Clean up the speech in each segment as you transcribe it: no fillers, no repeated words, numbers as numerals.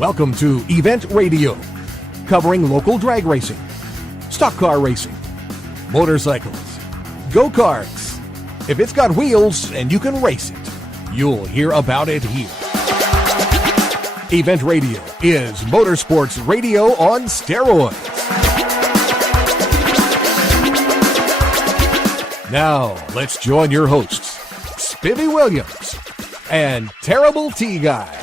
Welcome to Event Radio, covering local drag racing, stock car racing, motorcycles, go-karts. If it's got wheels and you can race it, you'll hear about it here. Event Radio is motorsports radio on steroids. Now, let's join your hosts, Spivvy Williams and Terrible T Guy.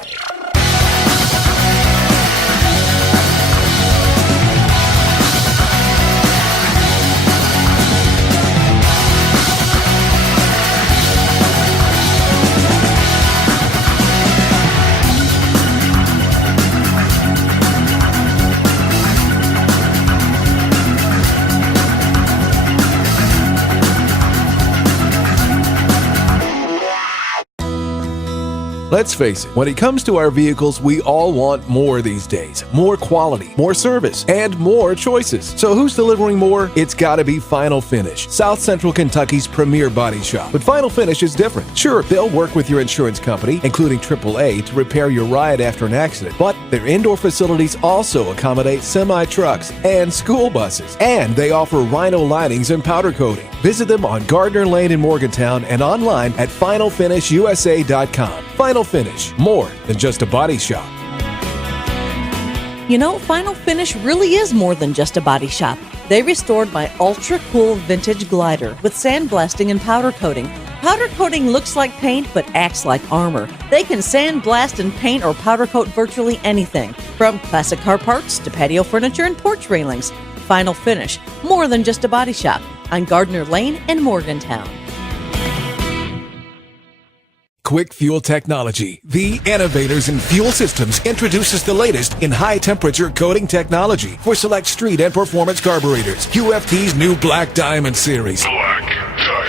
Let's face it, when it comes to our vehicles, we all want more these days. More quality, more service, and more choices. So who's delivering more? It's gotta be Final Finish, South Central Kentucky's premier body shop. But Final Finish is different. Sure, they'll work with your insurance company, including AAA, to repair your ride after an accident. But their indoor facilities also accommodate semi-trucks and school buses. And they offer Rhino linings and powder coating. Visit them on Gardner Lane in Morgantown and online at finalfinishusa.com. Final Finish, more than just a body shop. You know, Final Finish really is more than just a body shop. They restored my ultra-cool vintage glider with sandblasting and powder coating. Powder coating looks like paint but acts like armor. They can sandblast and paint or powder coat virtually anything, from classic car parts to patio furniture and porch railings. Final Finish, more than just a body shop, on Gardner Lane in Morgantown. Quick Fuel Technology, the innovators in fuel systems, introduces the latest in high-temperature coating technology for select street and performance carburetors. QFT's new Black Diamond series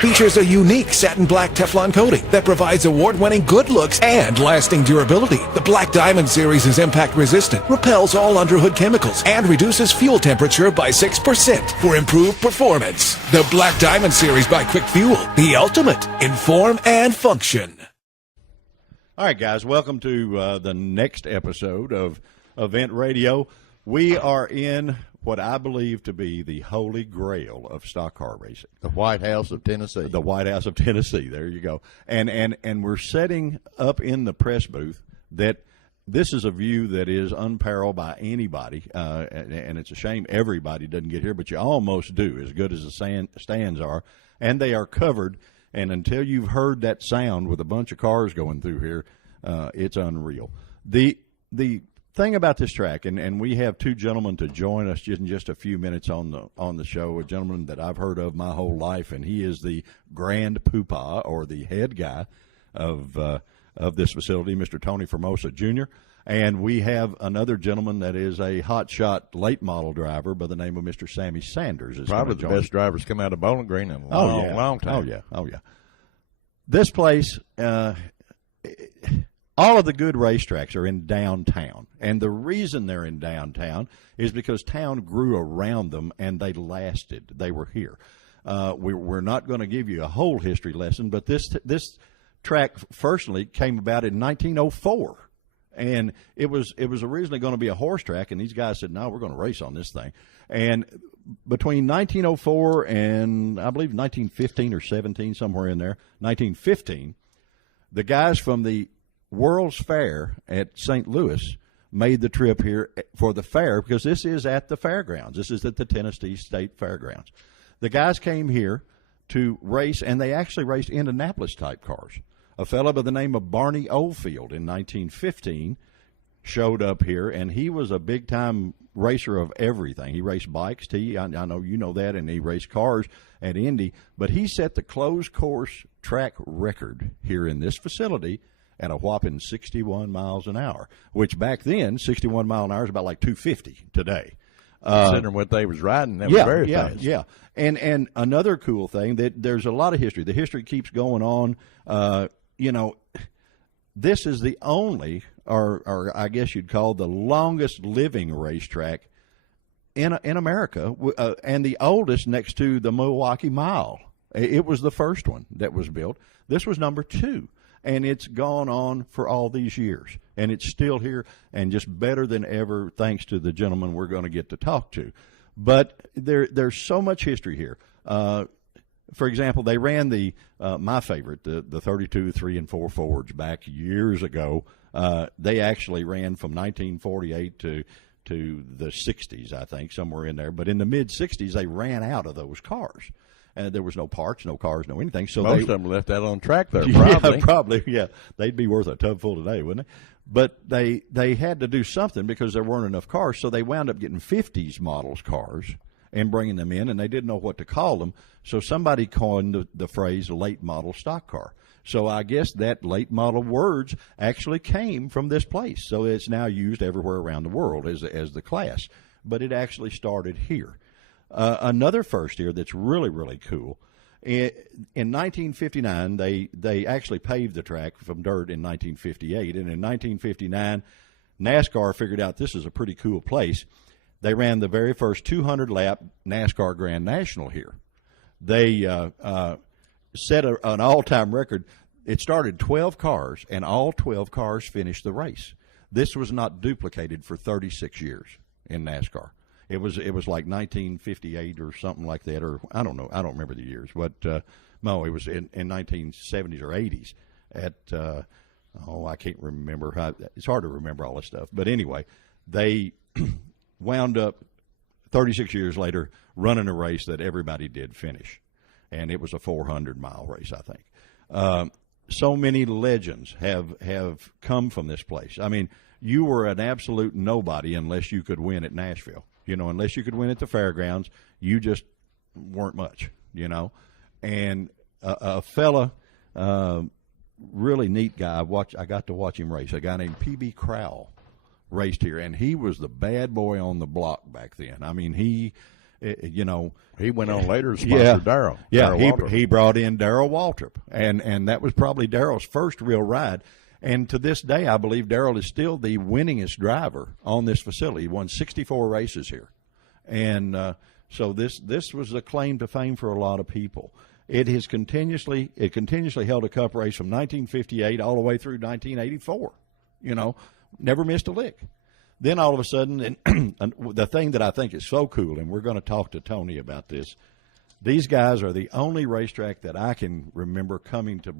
features a unique satin black Teflon coating that provides award-winning good looks and lasting durability. The Black Diamond series is impact-resistant, repels all underhood chemicals, and reduces fuel temperature by 6% for improved performance. The Black Diamond series by Quick Fuel, the ultimate in form and function. All right, guys, welcome to the next episode of Event Radio. We are in what I believe to be the holy grail of stock car racing. The White House of Tennessee. The White House of Tennessee. There you go. And we're setting up in the press booth that this is a view that is unparalleled by anybody, and it's a shame everybody doesn't get here, but you almost do, as good as the stands are, and they are covered. And until you've heard that sound with a bunch of cars going through here, it's unreal. The thing about this track, and we have two gentlemen to join us in just a few minutes on the show. A gentleman that I've heard of my whole life, and he is the grand poobah, or the head guy of this facility, Mr. Tony Formosa Jr. And we have another gentleman that is a hotshot late model driver by the name of Mr. Sammy Sanders. Probably the best drivers come out of Bowling Green in a long time. Oh, yeah. This place, all of the good racetracks are in downtown. And the reason they're in downtown is because town grew around them and they lasted. They were here. We're not going to give you a whole history lesson, but this track, firstly, came about in 1904. And it was originally going to be a horse track, and these guys said, no, we're going to race on this thing. And between 1904 and I believe 1915 or 17, somewhere in there, 1915, the guys from the World's Fair at St. Louis made the trip here for the fair, because this is at the fairgrounds. This is at the Tennessee State Fairgrounds. The guys came here to race, and they actually raced Indianapolis-type cars. A fellow by the name of Barney Oldfield in 1915 showed up here, and he was a big-time racer of everything. He raced bikes, I know you know that, and he raced cars at Indy, but he set the closed course track record here in this facility at a whopping 61 miles an hour, which back then, 61 mile an hour is about like 250 today. Considering what they was riding, that was very fast. Yeah. And another cool thing, that there's a lot of history. The history keeps going on. This is the only, or I guess you'd call the longest living racetrack in America, and the oldest next to the Milwaukee Mile. It was the first one that was built. This was number 2. and it's gone on for all these years, and it's still here and just better than ever, thanks to the gentleman we're going to get to talk to. But there's so much history here. For example, they ran my favorite, the 32 3 and 4 Fords back years ago. They actually ran from 1948 to the 60s, I think, somewhere in there. But in the mid 60s, they ran out of those cars. And there was no parts, no cars, no anything. So most of them left that on track there, probably. Yeah, probably, yeah. They'd be worth a tub full today, wouldn't they? But they had to do something because there weren't enough cars, so they wound up getting 50s models cars and bringing them in, and they didn't know what to call them. So somebody coined the phrase late model stock car. So I guess that late model words actually came from this place. So it's now used everywhere around the world as the class. But it actually started here. Another first here that's really, really cool. In 1959, they actually paved the track from dirt in 1958. And in 1959, NASCAR figured out this is a pretty cool place. They ran the very first 200-lap NASCAR Grand National here. They set an all-time record. It started 12 cars, and all 12 cars finished the race. This was not duplicated for 36 years in NASCAR. It was like 1958 or something like that, or I don't know. I don't remember the years, but no, it was in 1970s or 80s. I can't remember. It's hard to remember all this stuff. But anyway, they wound up 36 years later running a race that everybody did finish, and it was a 400-mile race, I think. So many legends have come from this place. I mean, you were an absolute nobody unless you could win at Nashville. Unless you could win at the fairgrounds, you just weren't much, And a fella, really neat guy, I got to watch him race, a guy named P.B. Crowell raced here, and he was the bad boy on the block back then. I mean, he went on later to sponsor Darrell. Yeah, he brought in Darrell Waltrip, and that was probably Darrell's first real ride. And to this day, I believe Darrell is still the winningest driver on this facility. He won 64 races here. And so this was a claim to fame for a lot of people. It continuously held a cup race from 1958 all the way through 1984. Never missed a lick. Then all of a sudden, and the thing that I think is so cool, and we're going to talk to Tony about this, these guys are the only racetrack that I can remember coming to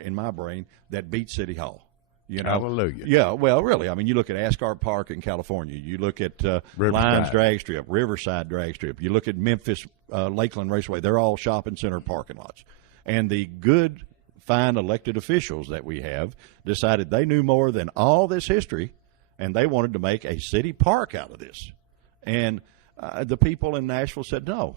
in my brain that beat City Hall. Hallelujah. Yeah, well, really. I mean, you look at Ascot Park in California. You look at Lions Drag Strip, Riverside Drag Strip. You look at Memphis Lakeland Raceway. They're all shopping center parking lots. And the good, fine elected officials that we have decided they knew more than all this history, and they wanted to make a city park out of this. And the people in Nashville said, no,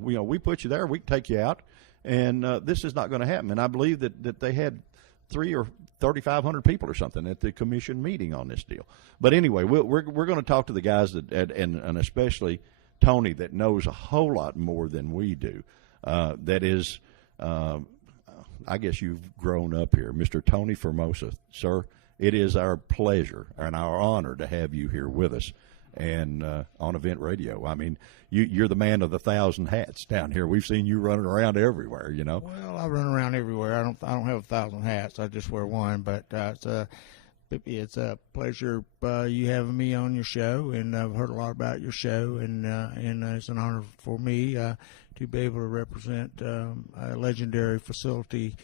we put you there, we can take you out, and this is not going to happen. And I believe that they had 300 or 3,500 people or something at the commission meeting on this deal. But anyway, we're going to talk to the guys and especially Tony, that knows a whole lot more than we do. That is, I guess you've grown up here, Mr. Tony Formosa, sir. It is our pleasure and our honor to have you here with us. And on Event Radio, I mean, you're the man of the 1,000 hats down here. We've seen you running around everywhere, Well, I run around everywhere. I don't have 1,000 hats. I just wear one. But it's a pleasure you having me on your show, and I've heard a lot about your show, and it's an honor for me to be able to represent a legendary facility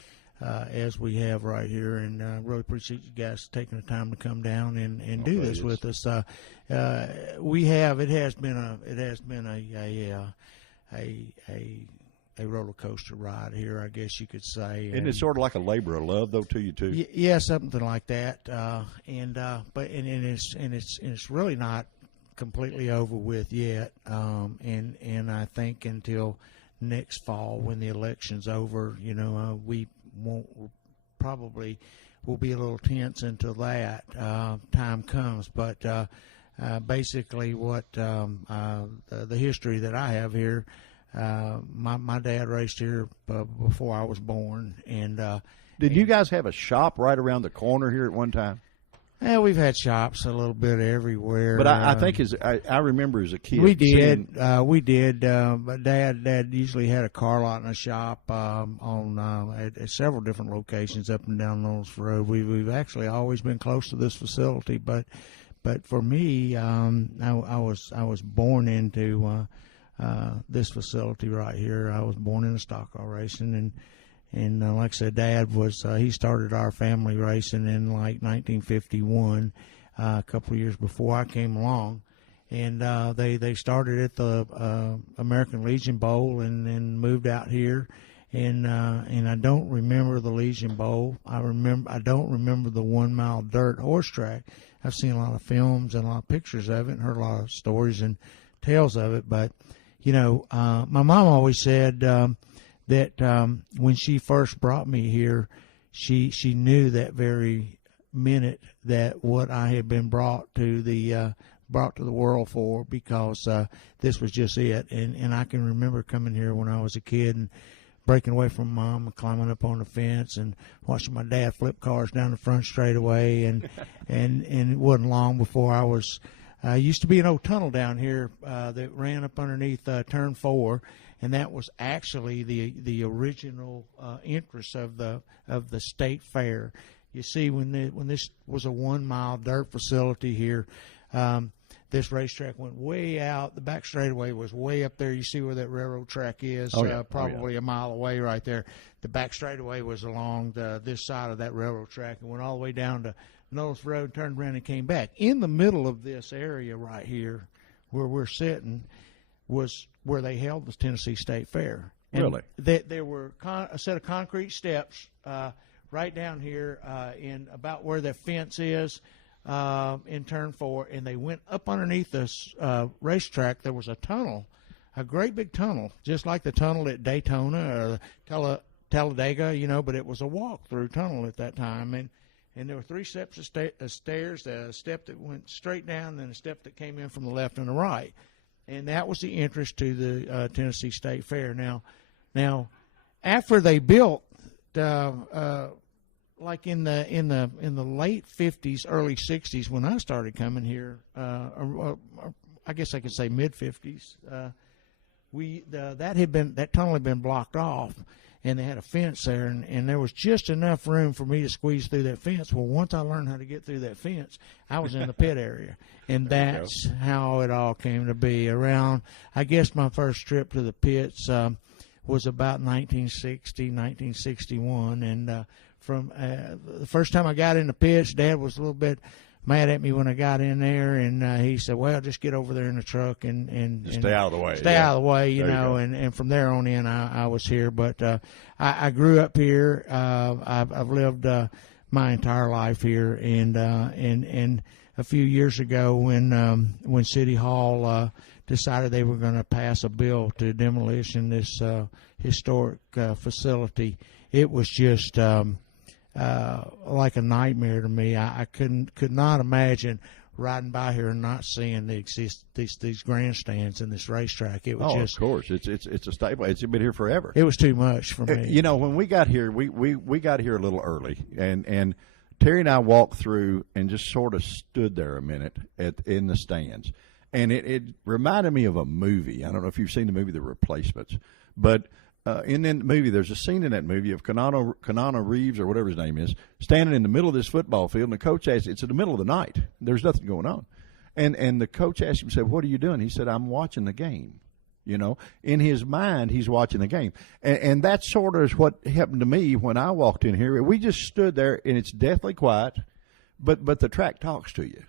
as we have right here, and really appreciate you guys taking the time to come down and do this with us. It has been a roller coaster ride here, I guess you could say. Isn't it sort of like a labor of love, though, to you too? Yeah, something like that. It's really not completely over with yet. And I think until next fall, when the election's over, we probably will be a little tense until that time comes. But basically, what the history that I have here, my dad raced here before I was born, and did you guys have a shop right around the corner here at one time? Yeah, we've had shops a little bit everywhere. But I think I remember as a kid. We did. But Dad usually had a car lot and a shop at several different locations up and down Knowles Road. We've actually always been close to this facility, but for me, I was born into this facility right here. I was born into stock car racing, and like I said, Dad he started our family racing in like 1951, a couple of years before I came along, and they started at the American Legion Bowl and moved out here, and I don't remember the Legion Bowl. I don't remember the 1 mile dirt horse track. I've seen a lot of films and a lot of pictures of it and heard a lot of stories and tales of it, but my mom always said that when she first brought me here, she knew that very minute that what I had been brought to the world for, because this was just it. And I can remember coming here when I was a kid and breaking away from Mom and climbing up on the fence and watching my dad flip cars down the front straightaway, and it wasn't long before I used to be an old tunnel down here that ran up underneath Turn 4, and that was actually the original entrance of the state fair. You see, when this was a 1 mile dirt facility here, this racetrack went way out. The back straightaway was way up there. You see where that railroad track is, probably a mile away right there. The back straightaway was along this side of that railroad track and went all the way down to Knowles Road, turned around and came back. In the middle of this area right here where we're sitting was where they held the Tennessee State Fair. And really? There were a set of concrete steps right down here in about where the fence is in Turn 4, and they went up underneath this racetrack. There was a tunnel, a great big tunnel, just like the tunnel at Daytona or Talladega, but it was a walk-through tunnel at that time. And there were 3 steps of stairs, a step that went straight down, and then a step that came in from the left and the right. And that was the entrance to the Tennessee State Fair. Now, after they built, like in the late 50s, early 60s, when I started coming here, I guess I could say mid 50s, that tunnel had been blocked off, and they had a fence there, and there was just enough room for me to squeeze through that fence. Well, once I learned how to get through that fence, I was in the pit area, and that's how it all came to be. Around, I guess my first trip to the pits was about 1960, 1961, and from the first time I got in the pits, Dad was a little bit mad at me when I got in there, and he said, well, just get over there in the truck and stay out of the way. Stay out of the way, and from there on in, I was here. But I grew up here. I've lived my entire life here, and a few years ago when City Hall decided they were going to pass a bill to demolition this historic facility, it was just like a nightmare to me. I could not imagine riding by here and not seeing these grandstands and this racetrack. It was just, of course, it's a staple. It's been here forever. It was too much for me. When we got here, we got here a little early, and Terry and I walked through and just sort of stood there a minute in the stands, and it reminded me of a movie. I don't know if you've seen the movie The Replacements, but in that movie, there's a scene in that movie of Keanu Reeves, or whatever his name is, standing in the middle of this football field, and the coach asks, it's in the middle of the night. There's nothing going on. And the coach asked him, said, what are you doing? He said, I'm watching the game. In his mind, he's watching the game. And that sort of is what happened to me when I walked in here. We just stood there, and it's deathly quiet, but the track talks to you.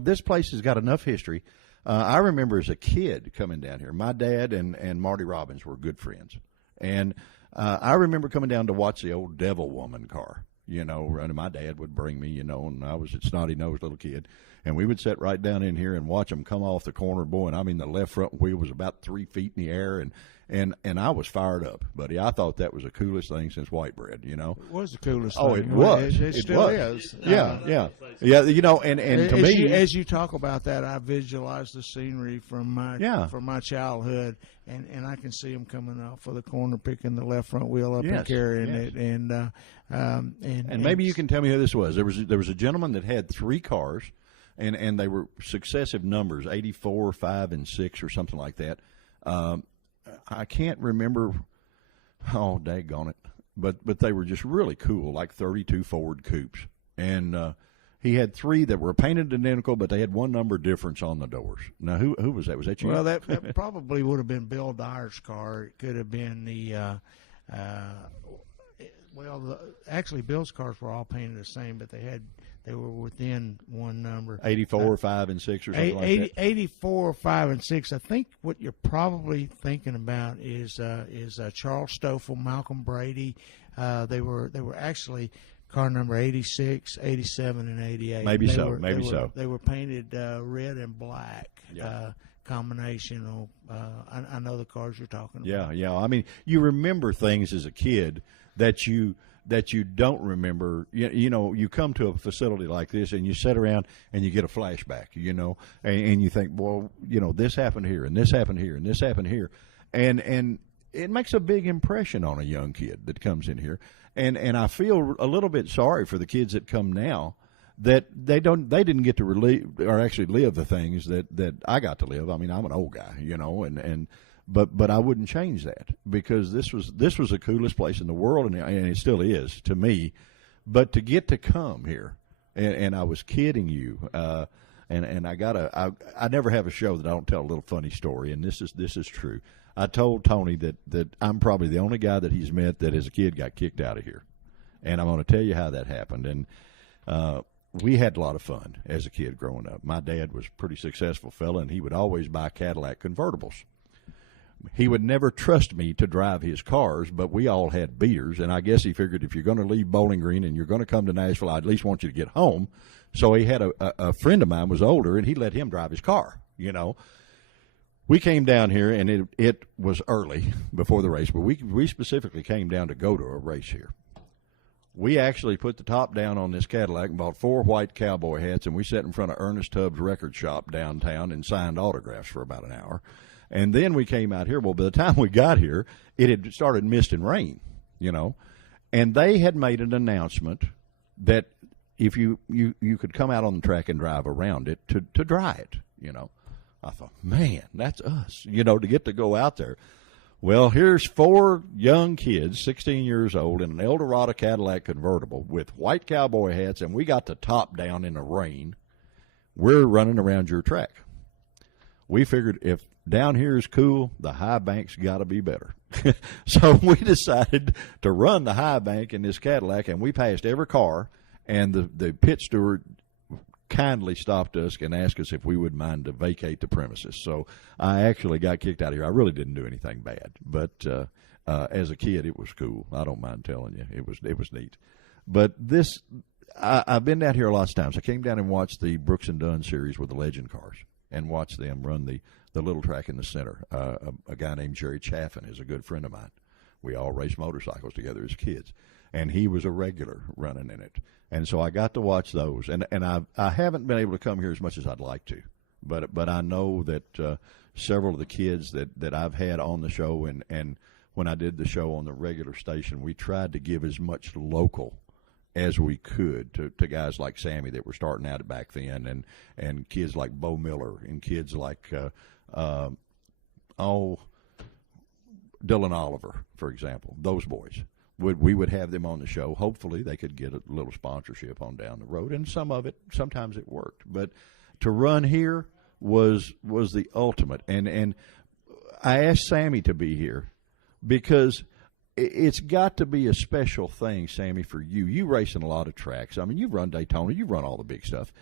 This place has got enough history. I remember as a kid coming down here, my dad and Marty Robbins were good friends. And I remember coming down to watch the old Devil Woman car, and my dad would bring me, and I was a snotty-nosed little kid, and we would sit right down in here and watch them come off the corner, boy, and I mean the left front wheel was about 3 feet in the air, And I was fired up, buddy. I thought that was the coolest thing since white bread, It was the coolest thing. Oh, it was. It still is. Yeah. And to me, as you talk about that, I visualize the scenery from my childhood, and I can see them coming out for the corner, picking the left front wheel up and carrying it, and maybe you can tell me who this was. There was a gentleman that had 3 cars, and they were successive numbers, 84, 5, and 6, or something like that. I can't remember. Oh, daggone it! But they were just really cool, like 32 Ford coupes, and he had 3 that were painted identical, but they had 1 number difference on the doors. Now, who was that? Was that you? Well, that probably would have been Bill Dyer's car. It could have been actually Bill's cars were all painted the same, but they were within 1 number. 84, 5, and 6, or something like that. 84, 5, and 6. I think what you're probably thinking about is Charles Stoffel, Malcolm Brady. They were actually car number 86, 87, and 88. Maybe so. They were painted red and black. Yeah. Combination. I know the cars you're talking about. Yeah. I mean, you remember things as a kid that you don't remember. You come to a facility like this and you sit around and you get a flashback, and you think, well, this happened here and this happened here and this happened here. And it makes a big impression on a young kid that comes in here. And I feel a little bit sorry for the kids that come now that they didn't get to relive or actually live the things that I got to live. I mean, I'm an old guy, but I wouldn't change that, because this was the coolest place in the world, and it still is to me. But to get to come here, and I was kidding you, and I never have a show that I don't tell a little funny story, and this is true. I told Tony that I'm probably the only guy that he's met that as a kid got kicked out of here, and I'm going to tell you how that happened. And we had a lot of fun as a kid growing up. My dad was a pretty successful fella, and he would always buy Cadillac convertibles. He would never trust me to drive his cars, but we all had beaters, and I guess he figured if you're going to leave Bowling Green and you're going to come to Nashville, I at least want you to get home. So he had a friend of mine was older, and he let him drive his car, We came down here, and it was early before the race, but we specifically came down to go to a race here. We actually put the top down on this Cadillac and bought 4 white cowboy hats, and we sat in front of Ernest Tubbs' record shop downtown and signed autographs for about an hour. And then we came out here. Well, by the time we got here, it had started mist and rain, And they had made an announcement that if you could come out on the track and drive around it to dry it, I thought, man, that's us, to get to go out there. Well, here's 4 young kids, 16 years old, in an Eldorado Cadillac convertible with white cowboy hats, and we got the top down in the rain. We're running around your track. We figured if down here is cool, the high bank's got to be better. So we decided to run the high bank in this Cadillac, and we passed every car, and the pit steward kindly stopped us and asked us if we would mind to vacate the premises. So I actually got kicked out of here. I really didn't do anything bad, but as a kid, it was cool. I don't mind telling you, it was neat. But I've been down here lots of times. I came down and watched the Brooks and Dunn series with the legend cars and watched them run the little track in the center. A guy named Jerry Chaffin is a good friend of mine. We all raced motorcycles together as kids, and he was a regular running in it. And so I got to watch those, and I haven't been able to come here as much as I'd like to, but I know that several of the kids that I've had on the show, and when I did the show on the regular station, we tried to give as much local as we could to guys like Sammy that were starting out back then, and kids like Bo Miller, and kids like Dylan Oliver, for example. Those boys. We would have them on the show. Hopefully they could get a little sponsorship on down the road, and sometimes it worked. But to run here was the ultimate. And I asked Sammy to be here because it's got to be a special thing, Sammy, for you. You race in a lot of tracks. I mean, you've run Daytona, you've run all the big stuff.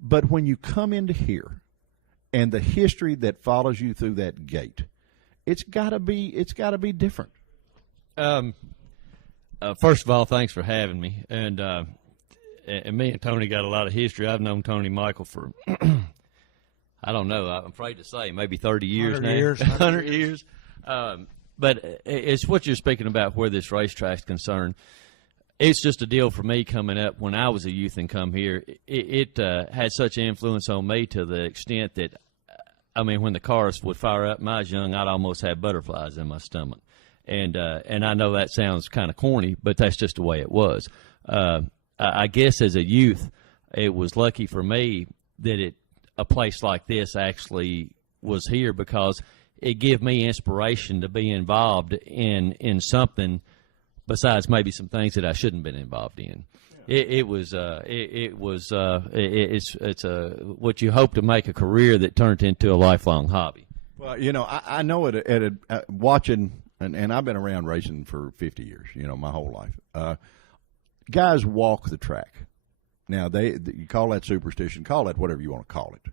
But when you come into here and the history that follows you through that gate, it's got to be different. First of all, thanks for having me. And me and Tony got a lot of history. I've known Tony Michael for, I don't know, I'm afraid to say, maybe 30 years now. 100 years. But it's what you're speaking about where this racetrack's concerned. It's just a deal for me coming up when I was a youth and come here. It had such influence on me to the extent that, I mean, when the cars would fire up when I was young, I'd almost have butterflies in my stomach. And I know that sounds kind of corny, but that's just the way it was. I guess as a youth, it was lucky for me that a place like this actually was here, because it gave me inspiration to be involved in something besides maybe some things that I shouldn't have been involved in. It's what you hope to make a career that turned into a lifelong hobby. Well, I know it watching, and I've been around racing for 50 years, my whole life. Guys walk the track. Now, you call that superstition, call that whatever you want to call it.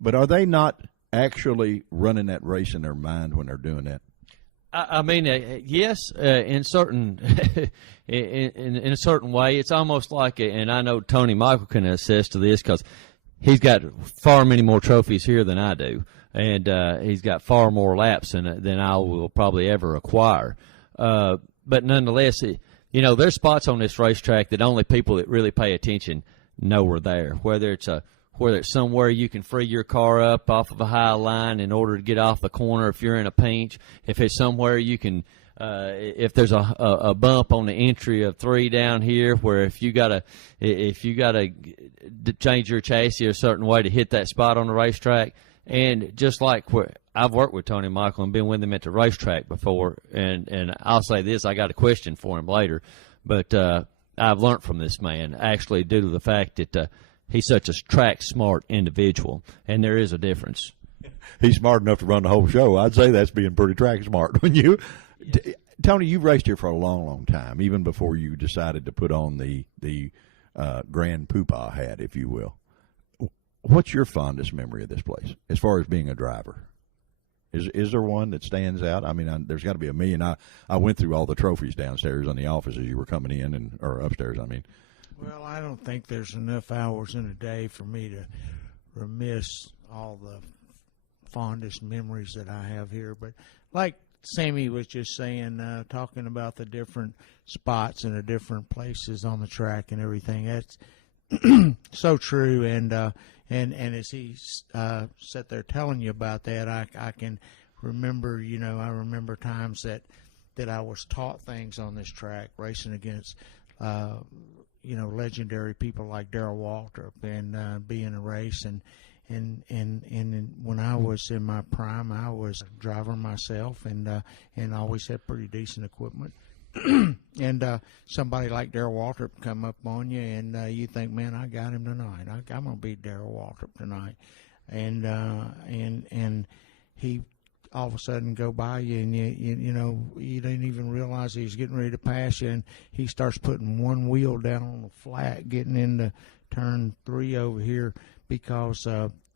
But are they not actually running that race in their mind when they're doing that? I mean, yes, in certain in a certain way. It's almost like, and I know Tony Michael can attest to this because he's got far many more trophies here than I do, and he's got far more laps than I will probably ever acquire. But nonetheless, there's spots on this racetrack that only people that really pay attention know are there. Whether it's somewhere you can free your car up off of a high line in order to get off the corner if you're in a pinch. If it's somewhere you can, if there's a bump on the entry of 3 down here, where if you gotta change your chassis a certain way to hit that spot on the racetrack. And just like where I've worked with Tony Michael and been with him at the racetrack before, and I'll say this, I got a question for him later, but I've learned from this man actually due to the fact that he's such a track smart individual, and there is a difference. He's smart enough to run the whole show. I'd say that's being pretty track smart. Tony, you've raced here for a long, long time, even before you decided to put on the Grand Poobah hat, if you will. What's your fondest memory of this place as far as being a driver? Is there one that stands out? I mean, there's got to be a million. I went through all the trophies downstairs in the office as you were coming in, or upstairs, I mean. Well, I don't think there's enough hours in a day for me to remiss all the fondest memories that I have here. But like Sammy was just saying, talking about the different spots and the different places on the track and everything, that's so true. And as he sat there telling you about that, I can remember, I remember times that I was taught things on this track, racing against legendary people like Darrell Waltrip, and being a race. And when I was in my prime, I was a driver myself, and always had pretty decent equipment. And somebody like Darrell Waltrip come up on you, and you think, man, I got him tonight. I'm gonna beat Darrell Waltrip tonight, and he all of a sudden go by you, and you didn't even realize he's getting ready to pass you, and he starts putting one wheel down on the flat, getting into turn 3 over here because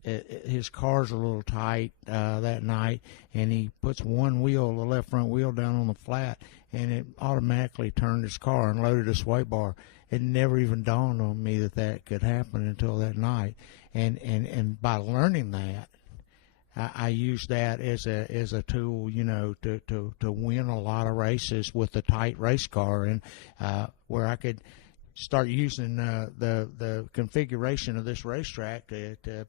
his car's a little tight that night, and he puts one wheel, the left front wheel, down on the flat, and it automatically turned his car and loaded a sway bar. It never even dawned on me that could happen until that night, and by learning that, I use that as a tool, to win a lot of races with a tight race car, and where I could start using the configuration of this racetrack to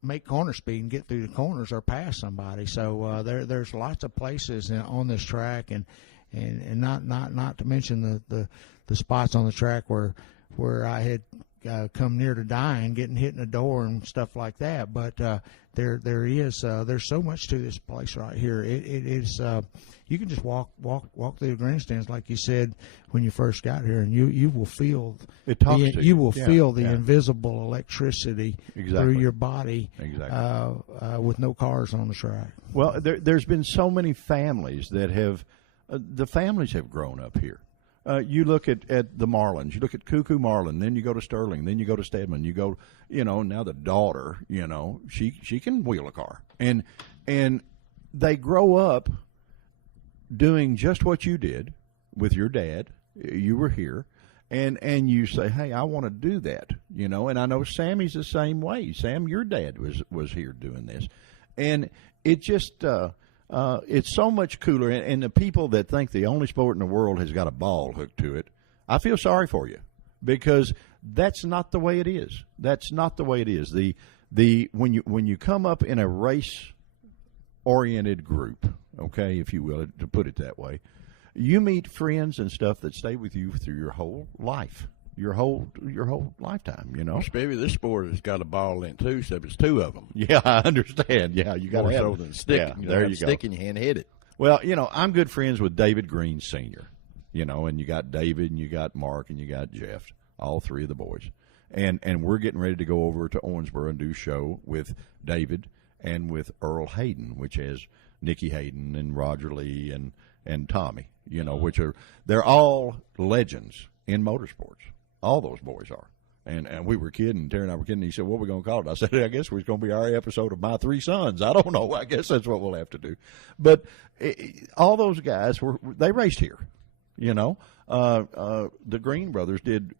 make corner speed and get through the corners or pass somebody. So there's lots of places on this track, and not to mention the spots on the track where I had come near to dying, getting hit in the door and stuff like that. But there's so much to this place right here. It is you can just walk through the grandstands like you said when you first got here, and you will feel it talks to you will feel the invisible electricity through your body with no cars on the track. Well, there's been so many families that have the families have grown up here. You look at the Marlins, you look at Cuckoo Marlin, then you go to Sterling, then you go to Stedman, you go, now the daughter, she can wheel a car. And they grow up doing just what you did with your dad. You were here, and you say, hey, I want to do that, and I know Sammy's the same way. Sam, your dad was here doing this. And it just, it's so much cooler. And the people that think the only sport in the world has got a ball hooked to it, I feel sorry for you, because that's not the way it is. That's not the way it is. When you come up in a race oriented group, okay, if you will, to put it that way, you meet friends and stuff that stay with you through your whole life, your whole lifetime. You know, Maybe this sport has got a ball in it too, except it's two of them. Yeah, I understand. Yeah, you got More to so have than stick. Yeah, You there have you go. stick in your hand, hit it. Well, I'm good friends with David Green Sr., and you got David and you got Mark and you got Jeff, all three of the boys. And we're getting ready to go over to Owensboro and do a show with David and with Earl Hayden, which has Nikki Hayden and Roger Lee and Tommy, they're all legends in motorsports. All those boys are. And we were kidding, Terry and I were kidding. He said, "What are we going to call it?" I said, "I guess it's going to be our episode of My Three Sons." I don't know. I guess that's what we'll have to do. But all those guys they raced here. The Green brothers did.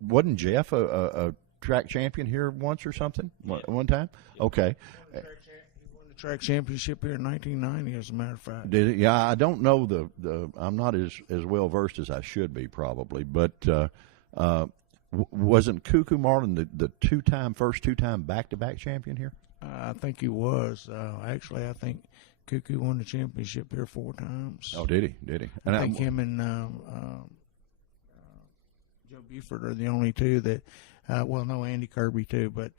Wasn't Jeff a track champion here once or something? One time? Okay. He won the track championship here in 1990, as a matter of fact. Did it? Yeah, I don't know the. I'm not as well versed as I should be, probably, but. Wasn't Cuckoo Marlin the first two-time back-to-back champion here? I think he was. Actually, I think Cuckoo won the championship here 4 times. Oh, did he? And I think him and Joe Buford are the only two that. No, Andy Kirby too, but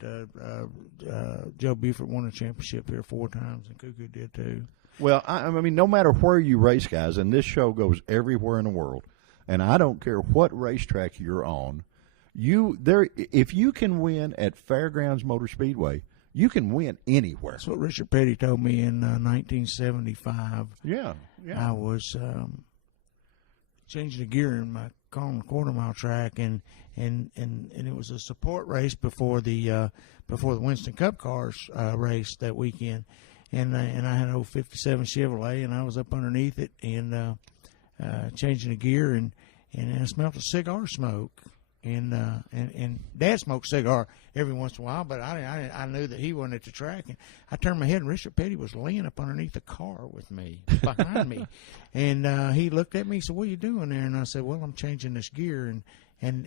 Joe Buford won the championship here 4 times, and Cuckoo did too. Well, I mean, no matter where you race, guys, and this show goes everywhere in the world, and I don't care what racetrack you're on. If you can win at Fairgrounds Motor Speedway, you can win anywhere. That's what Richard Petty told me in 1975. Yeah. I was changing the gear in my car on the quarter-mile track, and it was a support race before the Winston Cup cars race that weekend, and I had an old '57 Chevrolet, and I was up underneath it and changing the gear, and I smelled a cigar smoke. And Dad smoked a cigar every once in a while, but I knew that he wasn't at the track. And I turned my head, and Richard Petty was laying up underneath the car with me, behind me. And he looked at me and said, "What are you doing there?" And I said, "Well, I'm changing this gear." And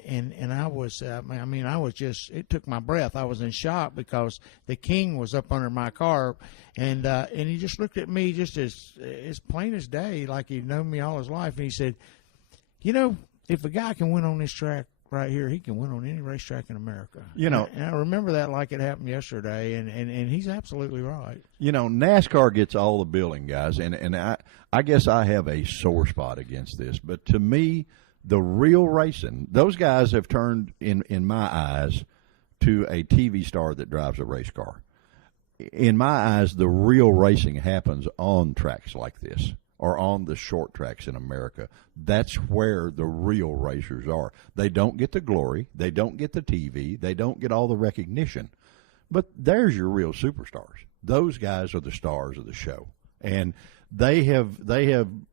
I was, I was just, it took my breath. I was in shock because the king was up under my car, and he just looked at me just as plain as day, like he'd known me all his life. And he said, if a guy can win on this track right here, he can win on any racetrack in America. And I remember that like it happened yesterday, and he's absolutely right. NASCAR gets all the billing, guys, and I guess I have a sore spot against this, but to me, the real racing, those guys have turned, in my eyes, to a TV star that drives a race car. In my eyes, the real racing happens on tracks like this, or on the short tracks in America. That's where the real racers are. They don't get the glory. They don't get the TV. They don't get all the recognition. But there's your real superstars. Those guys are the stars of the show. And they have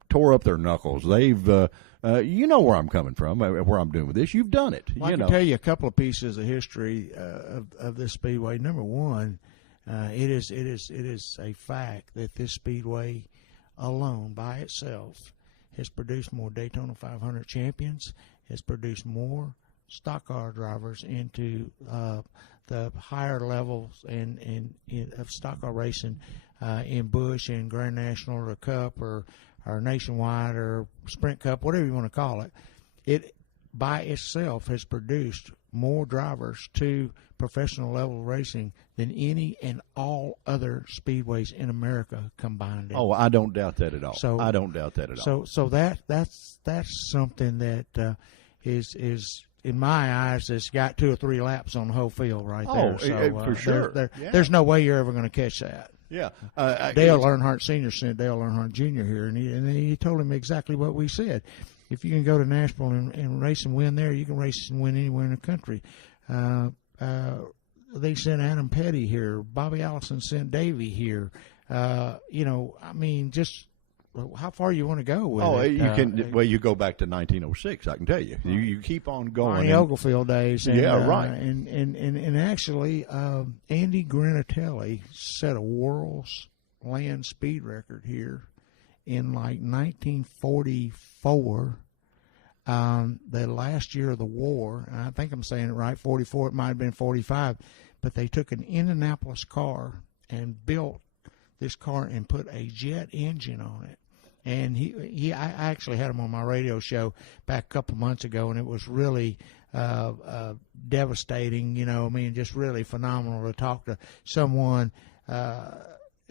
tore up their knuckles. They've, you know where I'm coming from, where I'm doing with this. You've done it. Well, I can tell you a couple of pieces of history of this speedway. Number one, it is a fact that this speedway alone by itself has produced more Daytona 500 champions, has produced more stock car drivers into the higher levels of stock car racing in Busch and Grand National or Cup or Nationwide or Sprint Cup, whatever you want to call it. It by itself has produced more drivers to professional level racing than any and all other speedways in America combined. Oh, I don't doubt that at all. So I don't doubt that at all. So that's something that is in my eyes that's got 2 or 3 laps on the whole field right there. So for sure. There's no way you're ever going to catch that. Yeah, Dale Earnhardt Sr. sent Dale Earnhardt Jr. here, and he told him exactly what we said. If you can go to Nashville and race and win there, you can race and win anywhere in the country. They sent Adam Petty here. Bobby Allison sent Davey here. Just how far you want to go with it. You can. Well, you go back to 1906. I can tell you. You keep on going. The Oglesfield days. And, yeah, right. And actually, Andy Granatelli set a world's land speed record here in like 1944. The last year of the war, and I think I'm saying it right, 44, it might have been 45, but they took an Indianapolis car and built this car and put a jet engine on it. And I actually had him on my radio show back a couple months ago, and it was really devastating, just really phenomenal to talk to someone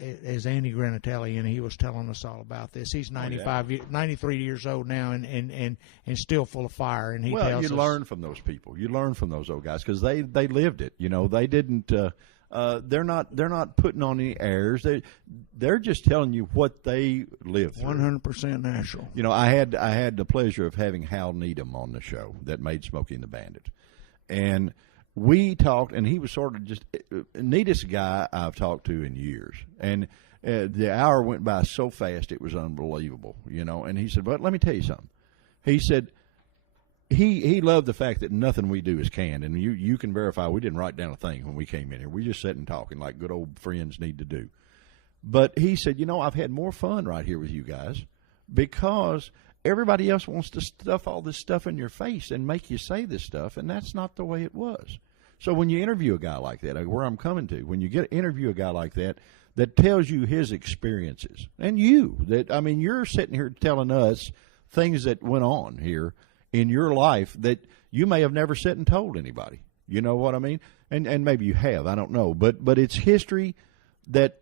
as Andy Granatelli, and he was telling us all about this. He's 93 years old now, and still full of fire. And he tells us, learn from those people. You learn from those old guys because they lived it. They didn't. They're not putting on any airs. They're just telling you what they lived through. 100% natural. I had the pleasure of having Hal Needham on the show that made Smokey and the Bandit, and we talked, and he was sort of just neatest guy I've talked to in years. And the hour went by so fast it was unbelievable, And he said, "But let me tell you something." He said he loved the fact that nothing we do is canned, and you can verify we didn't write down a thing when we came in here. We just sat and talking like good old friends need to do. But he said, I've had more fun right here with you guys because everybody else wants to stuff all this stuff in your face and make you say this stuff, and that's not the way it was. So when you interview a guy like that, where I'm coming to, when you interview a guy like that tells you his experiences, and you're sitting here telling us things that went on here in your life that you may have never sat and told anybody. You know what I mean? And maybe you have, I don't know. But it's history that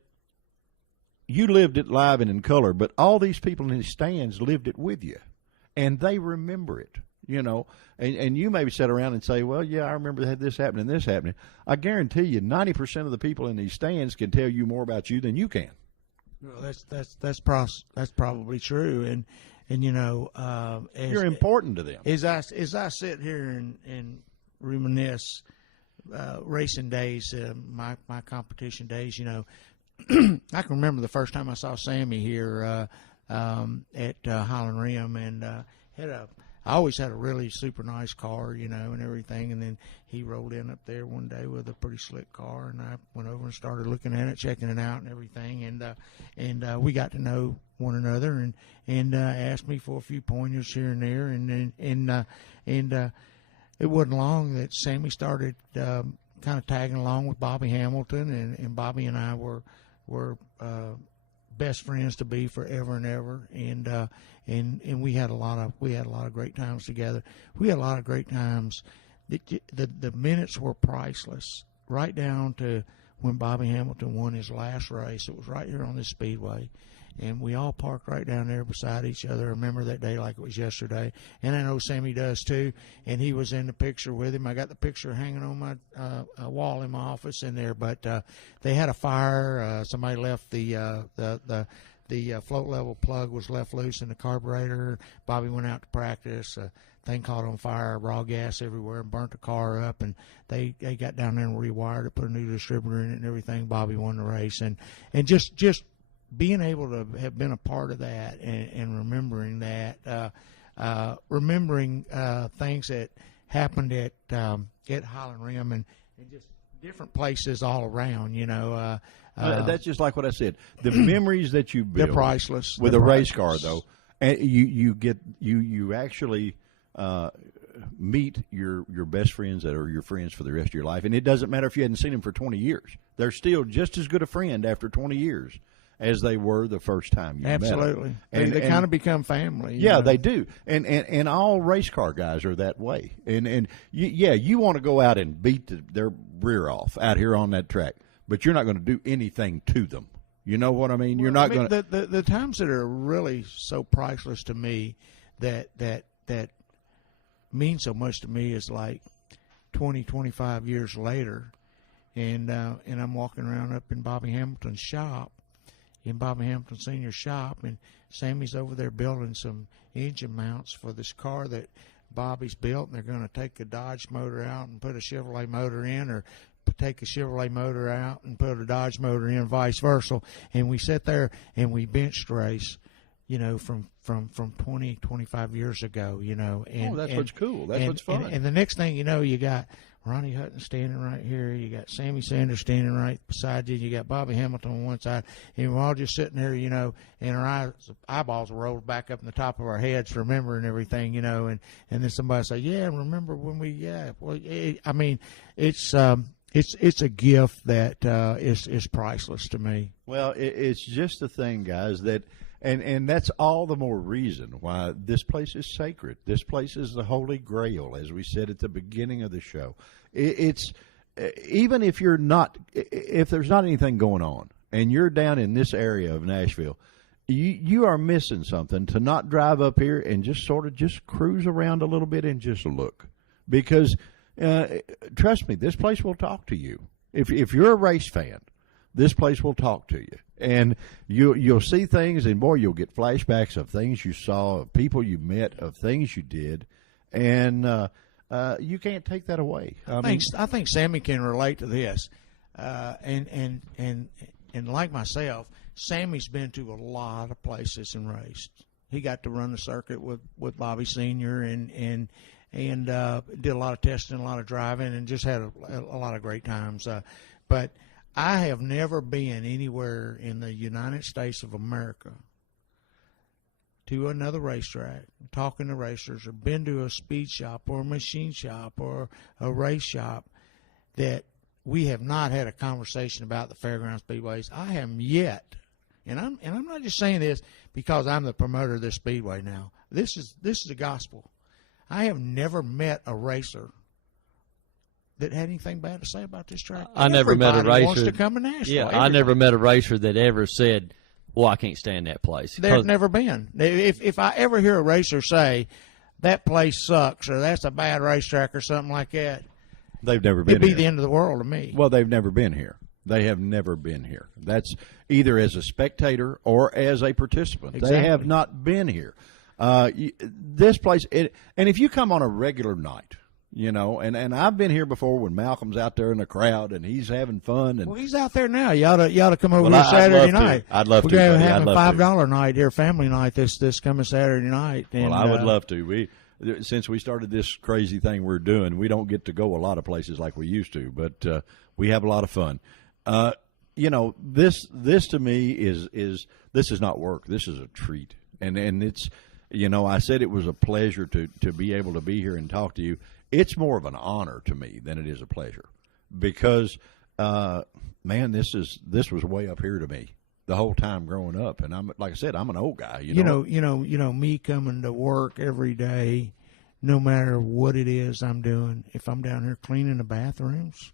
you lived it live and in color, but all these people in the stands lived it with you, and they remember it. And you maybe sit around and say, well, yeah, I remember this happening and this happening. I guarantee you 90% of the people in these stands can tell you more about you than you can. Well, that's probably true. And you're important to them. As I sit here and reminisce racing days, my competition days, I can remember the first time I saw Sammy here at Highland Rim, and I always had a really super nice car, and everything. And then he rolled in up there one day with a pretty slick car, and I went over and started looking at it, checking it out and everything. And we got to know one another, and asked me for a few pointers here and there. And it wasn't long that Sammy started kind of tagging along with Bobby Hamilton, and Bobby and I were best friends to be forever and ever, and we had a lot of great times together. We had a lot of great times. The minutes were priceless, right down to when Bobby Hamilton won his last race. It was right here on this speedway, and we all parked right down there beside each other. I remember that day like it was yesterday, and I know Sammy does too. And he was in the picture with him. I got the picture hanging on my wall in my office in there. But they had a fire. Somebody left the float level plug was left loose in the carburetor. Bobby went out to practice. Thing caught on fire, raw gas everywhere, and burnt the car up. And they got down there and rewired it, put a new distributor in it and everything. Bobby won the race, and just being able to have been a part of that and remembering that, remembering things that happened at Highland Rim and just different places all around, that's just like what I said. The memories that you build, they're priceless. With a race car, though, and you actually meet your best friends that are your friends for the rest of your life, and it doesn't matter if you hadn't seen them for 20 years. They're still just as good a friend after 20 years as they were the first time you met them. Absolutely. They kind of become family. Yeah, they do. And all race car guys are that way. And you want to go out and beat their rear off out here on that track, but you're not going to do anything to them. You know what I mean? You're not going to. The times that are really so priceless to me that mean so much to me is like 20, 25 years later, and I'm walking around up in Bobby Hamilton's shop, in Bobby Hamilton Sr.'s shop, and Sammy's over there building some engine mounts for this car that Bobby's built, and they're going to take a Dodge motor out and put a Chevrolet motor in, or take a Chevrolet motor out and put a Dodge motor in, vice versa. And we sit there and we bench race, from 20, 25 years ago, And, that's what's cool. That's what's fun. And the next thing you know, you got Ronnie Hutton standing right here. You got Sammy Sanders standing right beside you. You got Bobby Hamilton on one side. And we're all just sitting there, and our eyeballs rolled back up in the top of our heads, remembering everything, and then somebody say, yeah, remember when well, it's a gift that is priceless to me. Well, it's just the thing, guys, that and that's all the more reason why this place is sacred. This place is the Holy Grail, as we said at the beginning of the show. It's even if there's not anything going on, and you're down in this area of Nashville, you are missing something to not drive up here and just sort of just cruise around a little bit and just look, because trust me, this place will talk to you. If you're a race fan, this place will talk to you, and you'll see things, and boy, you'll get flashbacks of things you saw, of people you met, of things you did, and you can't take that away. I think Sammy can relate to this, and like myself, Sammy's been to a lot of places and raced. He got to run the circuit with Bobby Senior, and did a lot of testing, a lot of driving, and just had a lot of great times. But I have never been anywhere in the United States of America to another racetrack, talking to racers, or been to a speed shop or a machine shop or a race shop that we have not had a conversation about the fairground speedways. I haven't yet, and I'm not just saying this because I'm the promoter of this speedway now. This is the gospel. I have never met a racer that had anything bad to say about this track. I never met a Everybody racer wants to come to Nashville. Yeah, Everybody. I never met a racer that ever said, "Well, I can't stand that place." There's never been. If I ever hear a racer say that place sucks or that's a bad racetrack or something like that, they've never been. It'd be here. the end of the world to me. Well, they've never been here. They have never been here. That's either as a spectator or as a participant. Exactly. They have not been here. This place, and if you come on a regular night, and I've been here before when Malcolm's out there in the crowd and he's having fun. And well, he's out there now. You ought to come over Well, here Saturday night. I'd love to. We're going to buddy. have I'd a love to. $5 night here, family night this coming Saturday night. And, Well, I would love to. Since we started this crazy thing we're doing, we don't get to go a lot of places like we used to, but we have a lot of fun. This to me is this is not work. This is a treat, and it's I said it was a pleasure to be able to be here and talk to you. It's more of an honor to me than it is a pleasure, because man, this was way up here to me the whole time growing up, and I'm like I said, I'm an old guy. Me coming to work every day, no matter what it is I'm doing. If I'm down here cleaning the bathrooms,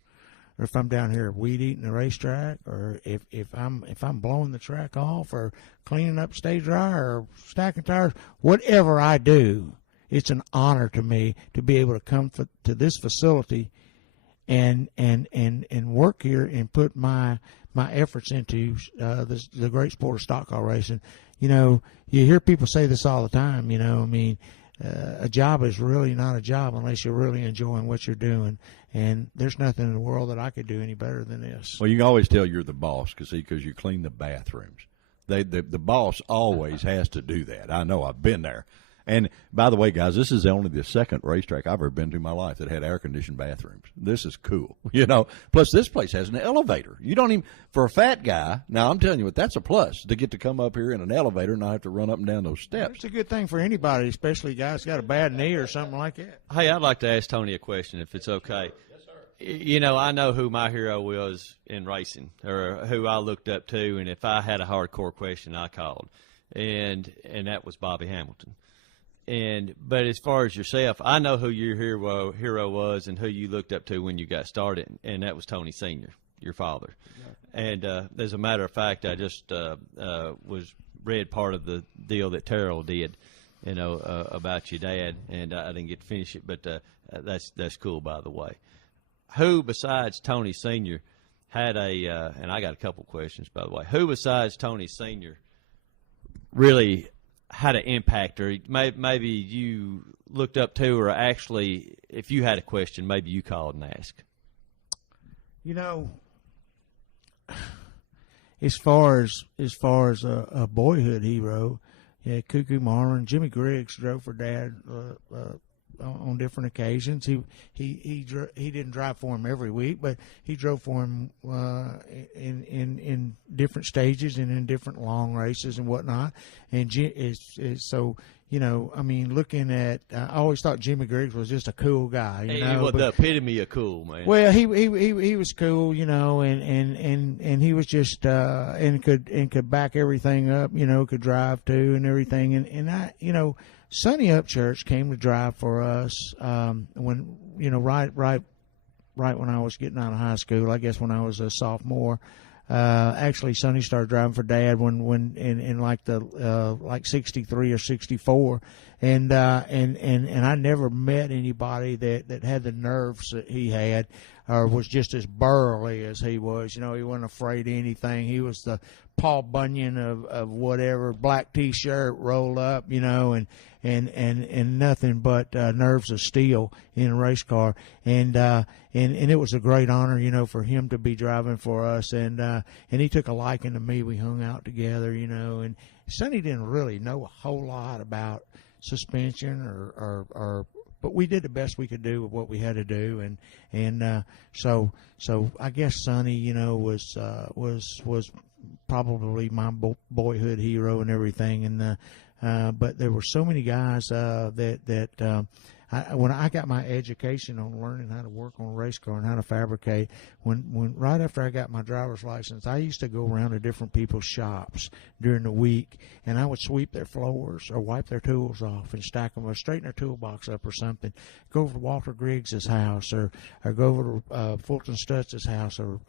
or if I'm down here weed eating the racetrack, or if I'm blowing the track off, or cleaning up stage dry, or stacking tires, whatever I do, it's an honor to me to be able to come to this facility and work here and put my efforts into the great sport of stock car racing. You hear people say this all the time. A job is really not a job unless you're really enjoying what you're doing. And there's nothing in the world that I could do any better than this. Well, you can always tell you're the boss because you clean the bathrooms. The boss always has to do that. I know. I've been there. And by the way, guys, this is only the second racetrack I've ever been to in my life that had air-conditioned bathrooms. This is cool, Plus, this place has an elevator. You don't even, for a fat guy, now I'm telling you what, that's a plus to get to come up here in an elevator and not have to run up and down those steps. It's a good thing for anybody, especially guys got a bad knee or something like that. Hey, I'd like to ask Tony a question, if it's okay. Yes, sir. I know who my hero was in racing, or who I looked up to, and if I had a hardcore question, I called, and that was Bobby Hamilton. But as far as yourself, I know who your hero was and who you looked up to when you got started, and that was Tony Sr., your father. And as a matter of fact, I just read part of the deal that Terrell did, about your dad, and I didn't get to finish it, but that's cool, by the way. Who besides Tony Sr. had and I got a couple questions, by the way. Who besides Tony Sr. really had an impact, or maybe you looked up to, or actually, if you had a question, maybe you called and asked? As far as a boyhood hero, yeah, Cuckoo Marlin, Jimmy Griggs drove for Dad on different occasions. He didn't drive for him every week, but he drove for him in different stages and in different long races and whatnot. And so. You know, I mean, looking at, I always thought Jimmy Griggs was just a cool guy. You know, was the epitome of cool, man. Well, he was cool, you know, and he was just and could back everything up, you know, could drive too and everything. And I, you know, Sonny Upchurch came to drive for us when, you know, right when I was getting out of high school. I guess when I was a sophomore. Actually, Sonny started driving for Dad when in like the like 63 or 64, and I never met anybody that had the nerves that he had, or was just as burly as he was. You know, he wasn't afraid of anything. He was the Paul Bunyan of whatever, black T-shirt rolled up, you know, and nothing but nerves of steel in a race car, and it was a great honor, you know, for him to be driving for us, and he took a liking to me. We hung out together, you know, and Sonny didn't really know a whole lot about suspension or but we did the best we could do with what we had to do, and so I guess Sonny, you know, was probably my boyhood hero and everything, and but there were so many guys when I got my education on learning how to work on a race car and how to fabricate, when right after I got my driver's license, I used to go around to different people's shops during the week, and I would sweep their floors or wipe their tools off and stack them or straighten their toolbox up or something. Go over to Walter Griggs's house or go over to Fulton Stutz's house or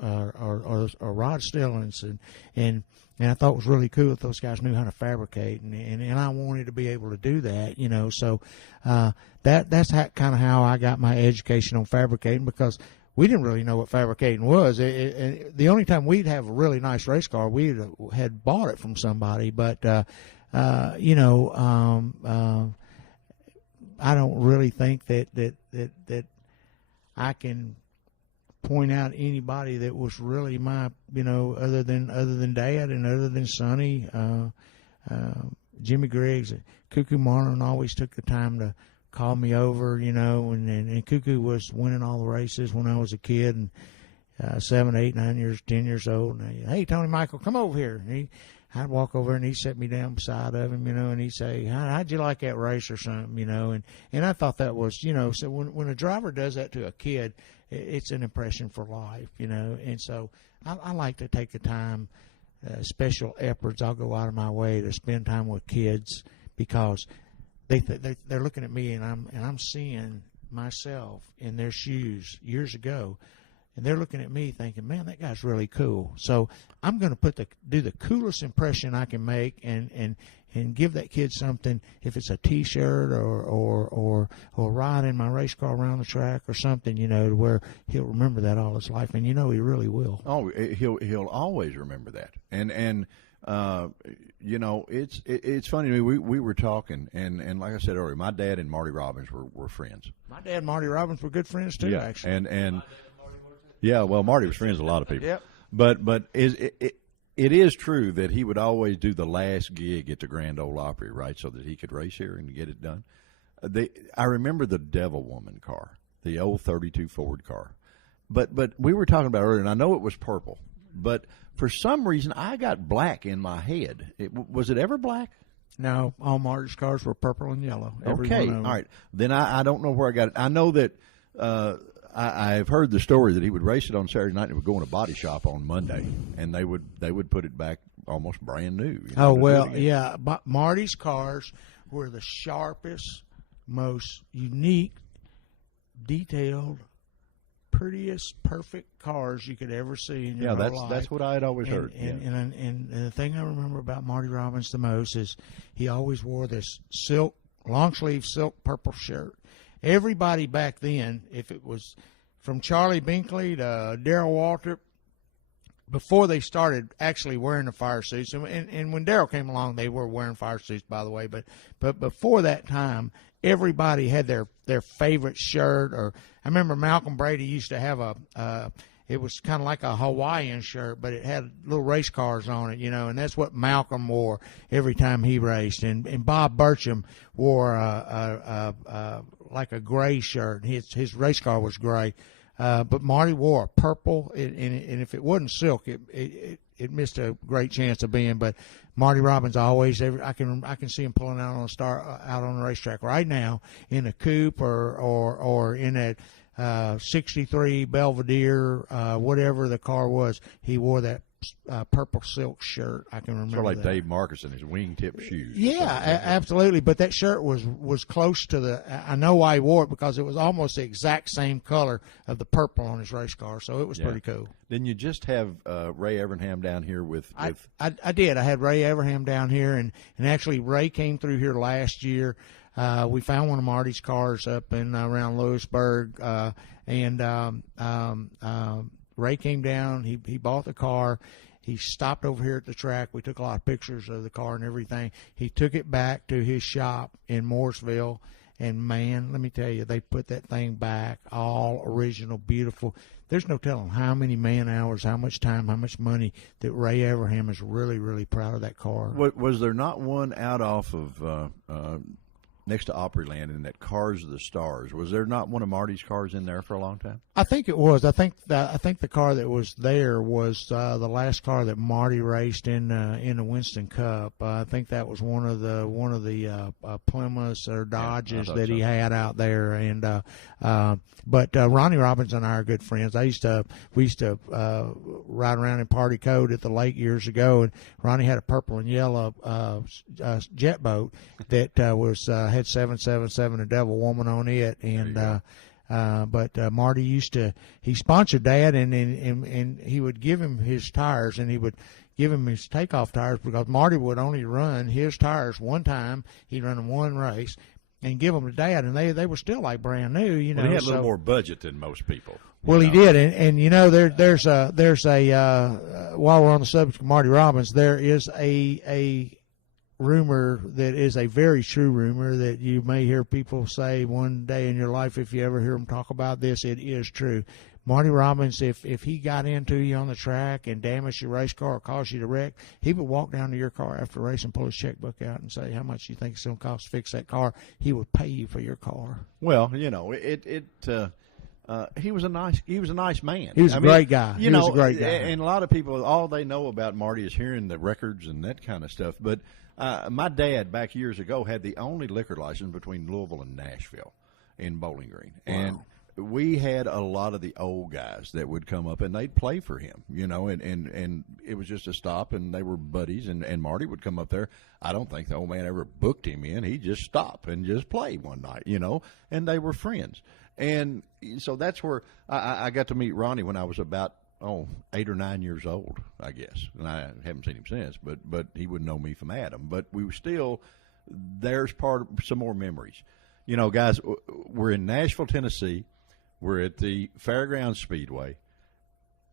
Rod Stillings, and I thought it was really cool that those guys knew how to fabricate, and I wanted to be able to do that, you know. So that's kind of how I got my education on fabricating, because we didn't really know what fabricating was. The only time we'd have a really nice race car, we had bought it from somebody, but you know, I don't really think that I can point out anybody that was really my, you know, other than Dad and other than Sonny. Jimmy Griggs, Cuckoo Marlin always took the time to call me over, you know, and Cuckoo was winning all the races when I was a kid, and 7, 8, 9 years, 10 years old. And hey, Tony Michael, come over here. And I'd walk over and he'd set me down beside of him, you know, and he'd say, how'd you like that race or something, you know, and I thought that was, you know, so when a driver does that to a kid, it's an impression for life, you know, and so I like to take the time, special efforts. I'll go out of my way to spend time with kids, because they're looking at me, and I'm seeing myself in their shoes years ago, and they're looking at me thinking, man, that guy's really cool. So I'm going to do the coolest impression I can make, and give that kid something, if it's a T-shirt or ride in my race car around the track or something, you know, to where he'll remember that all his life, and you know he really will. Oh, he'll always remember that, and you know, it's funny to me. We were talking, and like I said earlier, my dad and Marty Robbins were friends. My dad and Marty Robbins were good friends too, actually. And yeah, well, Marty was friends with a lot of people. Yep. But it is true that he would always do the last gig at the Grand Ole Opry, right, so that he could race here and get it done. I remember the Devil Woman car, the old 32 Ford car. But we were talking about earlier, and I know it was purple, but for some reason I got black in my head. Was it ever black? No, all Marty's cars were purple and yellow. Okay, all right. Then I don't know where I got it. I know that I've heard the story that he would race it on Saturday night and it would go in a body shop on Monday, and they would put it back almost brand new. You know, oh, well, yeah. But Marty's cars were the sharpest, most unique, detailed, prettiest, perfect cars you could ever see in your whole life. That's what I had always heard. And the thing I remember about Marty Robbins the most is he always wore this long sleeve silk purple shirt. Everybody back then, if it was from Charlie Binkley to Darrell Waltrip, before they started actually wearing the fire suits, and when Darrell came along, they were wearing fire suits, by the way, but before that time, everybody had their favorite shirt. Or I remember Malcolm Brady used to have it was kind of like a Hawaiian shirt, but it had little race cars on it, and that's what Malcolm wore every time he raced. And Bob Burcham wore like a gray shirt. His race car was gray. But Marty wore purple, and if it wasn't silk, it missed a great chance of being. But Marty Robbins always, I can see him pulling out on the racetrack right now in a coupe or in that 63 Belvedere, whatever the car was. He wore that purple silk shirt. I can remember. Sort of like that. Dave Marcus and his wingtip shoes. Yeah, absolutely. But that shirt was close to the. I know why he wore it, because it was almost the exact same color of the purple on his race car. So it was pretty cool. Didn't you just have Ray Evernham down here with? I did. I had Ray Evernham down here, and actually Ray came through here last year. We found one of Marty's cars up in around Lewisburg, and Ray came down. He bought the car. He stopped over here at the track. We took a lot of pictures of the car and everything. He took it back to his shop in Mooresville, and man, let me tell you, they put that thing back all original, beautiful. There's no telling how many man hours, how much time, how much money that Ray Evernham is really, really proud of that car. Was there not one out off of next to Opryland in that Cars of the Stars? Was there not one of Marty's cars in there for a long time? I think it was. I think the car that was there was the last car that Marty raced in the Winston Cup. I think that was one of the Plymouths or Dodges that he had out there. And but Ronnie Robbins and I are good friends. We used to ride around in Party Code at the lake years ago, and Ronnie had a purple and yellow jet boat that had 777 a Devil Woman on it, and but Marty he sponsored Dad, and he would give him his tires, and he would give him his takeoff tires, because Marty would only run his tires one time. He'd run them one race and give them to Dad, and they were still like brand new, you know. Well, he had a little more budget than most people. Well, he did, and there's a while we're on the subject of Marty Robbins, there is a rumor that is a very true rumor that you may hear people say one day in your life, if you ever hear them talk about this. It is true. Marty Robbins, if he got into you on the track and damaged your race car or caused you to wreck, he would walk down to your car after the race and pull his checkbook out and say, how much do you think it's going to cost to fix that car? He would pay you for your car. Well, he was a nice man. He was a great guy. He was a great guy. And a lot of people, all they know about Marty is hearing the records and that kind of stuff. But my dad, back years ago, had the only liquor license between Louisville and Nashville in Bowling Green. Wow. And we had a lot of the old guys that would come up and they'd play for him, and it was just a stop, and they were buddies, and Marty would come up there. I don't think the old man ever booked him in. He'd just stop and just play one night, and they were friends. And so that's where I got to meet Ronnie when I was about 8 or 9 years old, I guess. And I haven't seen him since, but he would know me from Adam. But we were still, there's some more memories. Guys, we're in Nashville, Tennessee. We're at the Fairgrounds Speedway.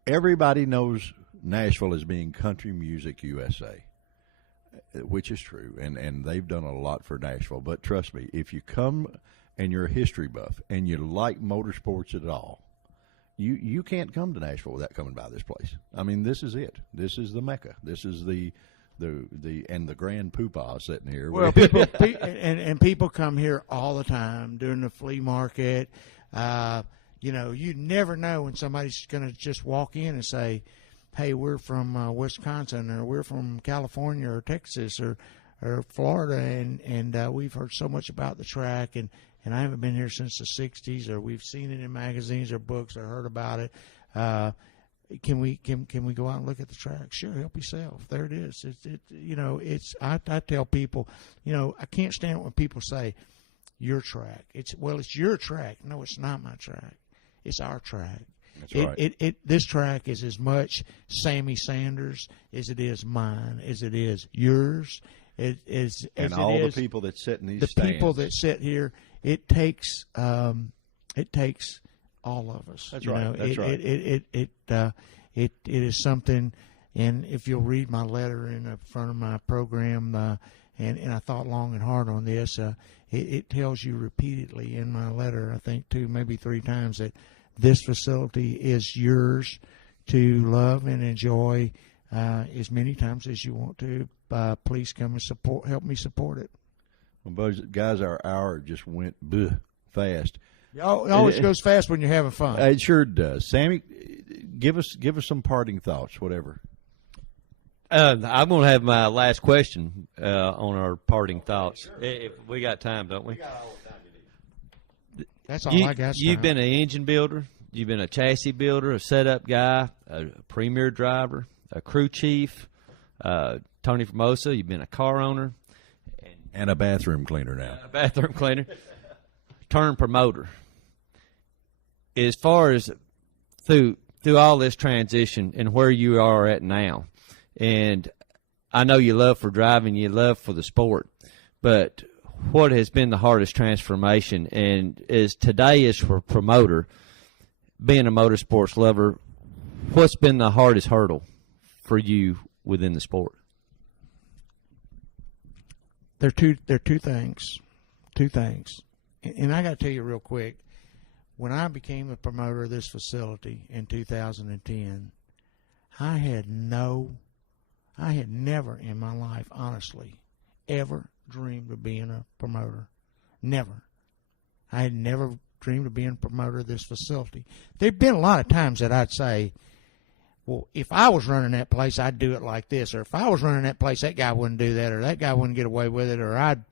Everybody knows Nashville as being Country Music USA, which is true, and they've done a lot for Nashville. But trust me, if you come and you're a history buff and you like motorsports at all, you can't come to Nashville without coming by this place. I mean, this is it. This is the Mecca. This is the grand poopah sitting here. Well, people come here all the time during the flea market. You never know when somebody's going to just walk in and say, hey, we're from Wisconsin, or we're from California or Texas or Florida, and we've heard so much about the track, and I haven't been here since the 60s, or we've seen it in magazines or books or heard about it. Can we go out and look at the track? Sure, help yourself. There it is. I tell people, I can't stand it when people say, your track. It's your track. No, it's not my track. It's our track. That's right. This track is as much Sammy Sanders as it is mine, as it is yours. The people that sit in these stands. The people that sit here. It takes all of us. That's right. That's right. It is something. And if you'll read my letter in the front of my program, and I thought long and hard on this. It tells you repeatedly in my letter, I think 2, maybe 3 times, this facility is yours to love and enjoy as many times as you want to. Please come and help me support it. Well, guys, our hour just went fast. It always goes fast when you're having fun. It sure does. Sammy, give us some parting thoughts, whatever. I'm going to have my last question on our parting thoughts. If we got time, don't we? That's all I got. You've been an engine builder. You've been a chassis builder, a setup guy, a premier driver, a crew chief, Tony Formosa. You've been a car owner. And a bathroom cleaner now. A bathroom cleaner. Turned promoter. As far as through all this transition and where you are at now, and I know you love for driving, you love for the sport, but what has been the hardest transformation? And as today is for promoter, being a motorsports lover, what's been the hardest hurdle for you within the sport? There are two things. And I got to tell you real quick, when I became a promoter of this facility in 2010, I had never in my life, honestly, ever dreamed of being a promoter. Never. I had never dreamed of being a promoter of this facility. There've been a lot of times that I'd say, well, if I was running that place, I'd do it like this. Or if I was running that place, that guy wouldn't do that. Or that guy wouldn't get away with it. Or I'd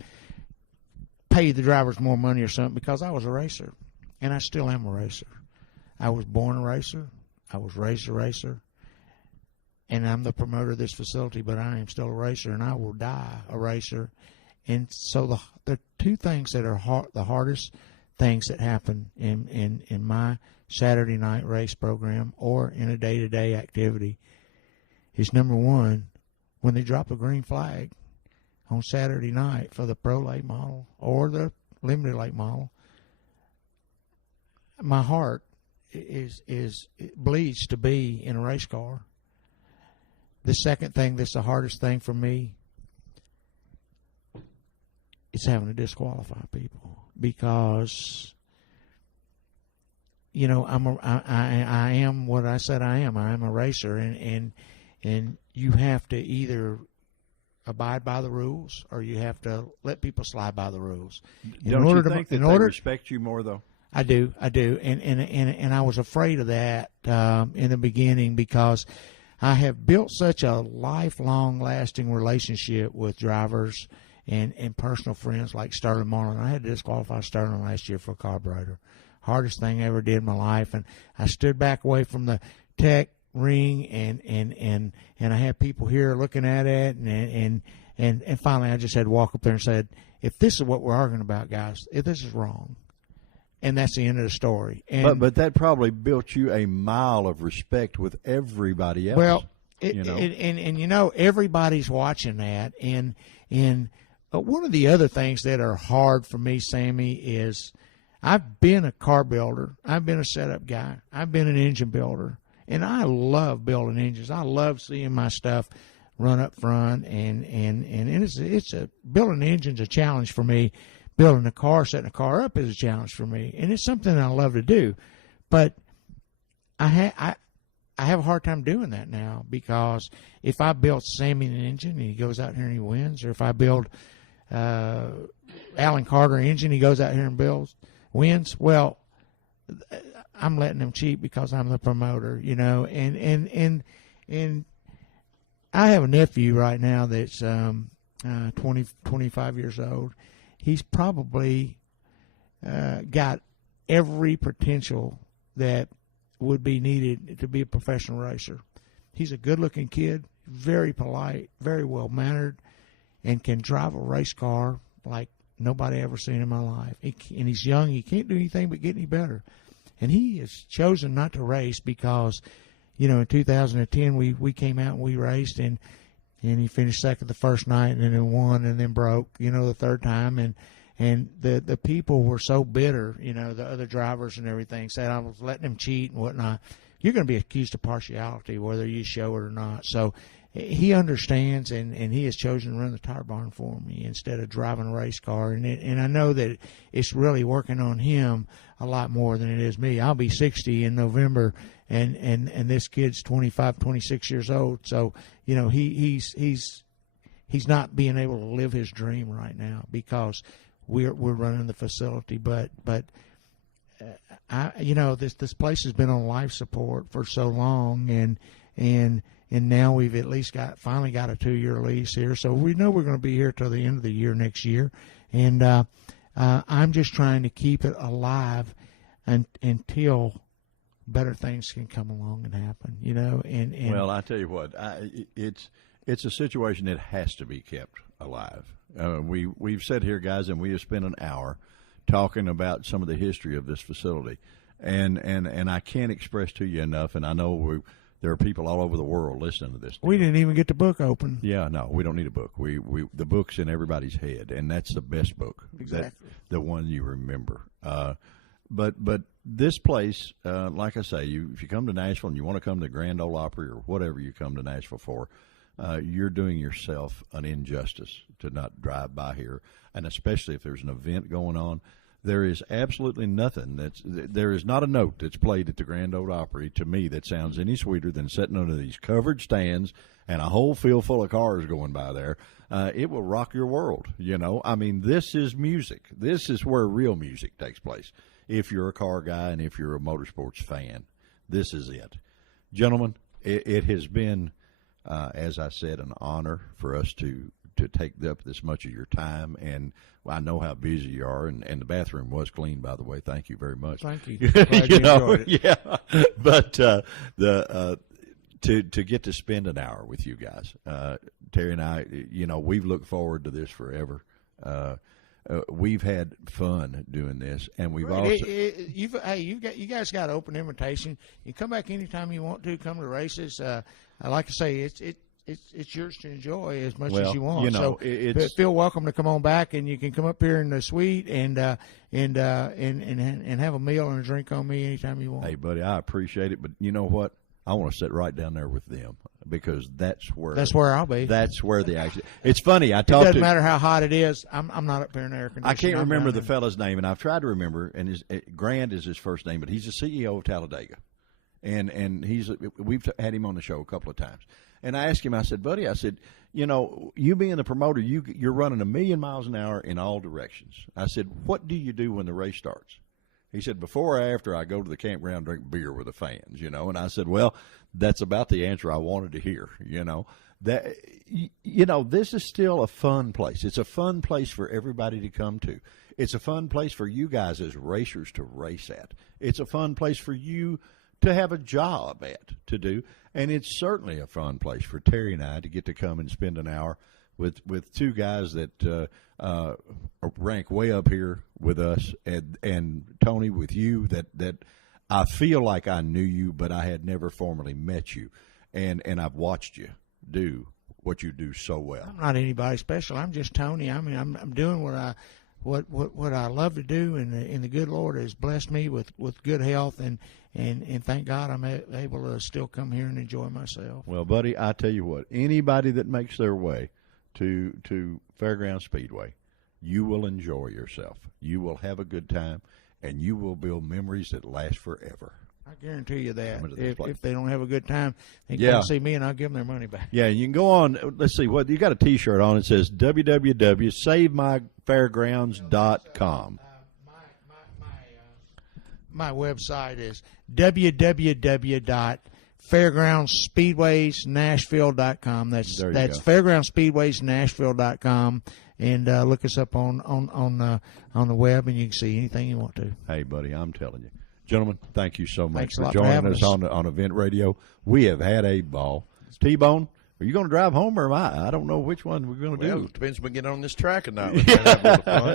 pay the drivers more money or something, because I was a racer. And I still am a racer. I was born a racer. I was raised a racer. And I'm the promoter of this facility, but I am still a racer, and I will die a racer. And so the two things that are the hardest things that happen in my Saturday night race program or in a day-to-day activity is, number one, when they drop a green flag on Saturday night for the pro late model or the limited late model, my heart it bleeds to be in a race car. The second thing that's the hardest thing for me is having to disqualify people, because I am what I said I am. I am a racer, and you have to either abide by the rules or you have to let people slide by the rules. Don't you think that they respect you more, though? I do, and I was afraid of that in the beginning, because I have built such a lifelong, lasting relationship with drivers and personal friends like Sterling Marlin. I had to disqualify Sterling last year for a carburetor. Hardest thing I ever did in my life, and I stood back away from the tech ring, and I had people here looking at it, and finally I just had to walk up there and said, if this is what we're arguing about, guys, if this is wrong. And that's the end of the story. And, but that probably built you a mile of respect with everybody else. Well, everybody's watching that. And one of the other things that are hard for me, Sammy, is I've been a car builder. I've been a setup guy. I've been an engine builder. And I love building engines. I love seeing my stuff run up front. And it's building engines a challenge for me. Building a car, setting a car up is a challenge for me, and it's something I love to do. But I have a hard time doing that now, because if I build Sammy an engine and he goes out here and he wins, or if I build Alan Carter an engine, he goes out here and wins. Well, I'm letting him cheat because I'm the promoter, And I have a nephew right now that's 25 years old. He's probably got every potential that would be needed to be a professional racer. He's a good-looking kid, very polite, very well-mannered, and can drive a race car like nobody ever seen in my life. And he's young. He can't do anything but get any better. And he has chosen not to race because, in 2010 we came out and we raced, and he finished second the first night, and then won, and then broke, the third time. And the people were so bitter, the other drivers and everything, said I was letting him cheat and whatnot. You're going to be accused of partiality whether you show it or not. So he understands, and he has chosen to run the tire barn for me instead of driving a race car. And I know that it's really working on him a lot more than it is me. I'll be 60 in November, and this kid's 25, 26 years old. So, you know, he's not being able to live his dream right now because we're running the facility. But this place has been on life support for so long, and now we've at least finally got a 2-year lease here. So we know we're going to be here till the end of the year next year. And I'm just trying to keep it alive until better things can come along and happen, you know. And well, I tell you what, it's a situation that has to be kept alive. We've sat here, guys, and we have spent an hour talking about some of the history of this facility, and I can't express to you enough. And I know there are people all over the world listening to this. We didn't even get the book open. Yeah, no, we don't need a book. The book's in everybody's head, and that's the best book. Exactly. The one you remember. But this place, like I say, if you come to Nashville and you want to come to the Grand Ole Opry or whatever you come to Nashville for, you're doing yourself an injustice to not drive by here, and especially if there's an event going on. There is absolutely nothing there is not a note that's played at the Grand Ole Opry to me that sounds any sweeter than sitting under these covered stands and a whole field full of cars going by there. It will rock your world, you know. I mean, this is music. This is where real music takes place. If you're a car guy and if you're a motorsports fan, this is it. Gentlemen, it has been, as I said, an honor for us to take up this much of your time, and I know how busy you are, and the bathroom was clean, by the way. Thank you very much. Thank you. Glad you enjoyed it. Yeah, but to get to spend an hour with you guys, Terry and I, you know, we've looked forward to this forever. We've had fun doing this, and we've also. You guys got an open invitation. You come back anytime you want to. Come to races. Like I say, it's yours to enjoy as much as you want. You know, so feel welcome to come on back, and you can come up here in the suite and have a meal and a drink on me anytime you want. Hey, buddy, I appreciate it, but you know what? I want to sit right down there with them because that's where I'll be. That's where the action. It's funny. It doesn't matter how hot it is. I'm not up there in air conditioning. I can't remember the fella's name, and I've tried to remember. And Grant is his first name, but he's the CEO of Talladega, and we've had him on the show a couple of times. And I asked him, I said, buddy, you know, you being the promoter, you're running 1,000,000 miles an hour in all directions. I said, what do you do when the race starts? He said, before or after I go to the campground, drink beer with the fans, you know. And I said, well, that's about the answer I wanted to hear, you know. That, you know, this is still a fun place. It's a fun place for everybody to come to. It's a fun place for you guys as racers to race at. It's a fun place for you to have a job to do. And it's certainly a fun place for Terry and I to get to come and spend an hour with two guys that rank way up here with us, and Tony, with you, that I feel like I knew you, but I had never formally met you, and I've watched you do what you do so well. I'm not anybody special. I'm just Tony. I mean, I'm doing what I love to do, and the good Lord has blessed me with good health, and thank God I'm able to still come here and enjoy myself. Well, buddy, I tell you what, anybody that makes their way to Fairgrounds Speedway, you will enjoy yourself. You will have a good time, and you will build memories that last forever. I guarantee you that. If they don't have a good time, they can come see me, and I'll give them their money back. Yeah, you can go on. Let's see, what you got a T-shirt on. It says www.savemyfairgrounds.com. My website is www.fairgroundsspeedwaysnashville.com. That's fairgroundsspeedwaysnashville.com, and look us up on the web, and you can see anything you want to. Hey, buddy, I'm telling you. Gentlemen, thank you so much for joining us on Event Radio. We have had a ball. T-Bone, are you going to drive home, or am I? I don't know which one we're going to do. It depends if we get on this track or not.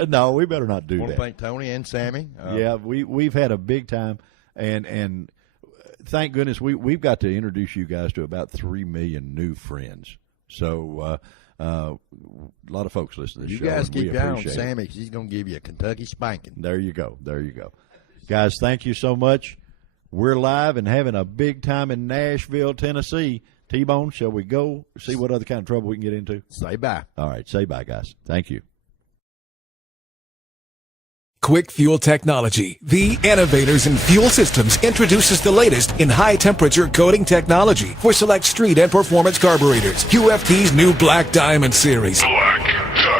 No, we better not do that. I want to thank Tony and Sammy. Yeah, we've had a big time, and thank goodness we've got to introduce you guys to about 3 million new friends. So a lot of folks listen to this show. You guys keep your eye on Sammy, because he's going to give you a Kentucky spanking. There you go. Guys, thank you so much. We're live and having a big time in Nashville, Tennessee. T-Bone, shall we go see what other kind of trouble we can get into? Say bye. All right, say bye, guys. Thank you. Quick Fuel Technology, the innovators in fuel systems, introduces the latest in high-temperature coating technology for select street and performance carburetors. QFT's new Black Diamond series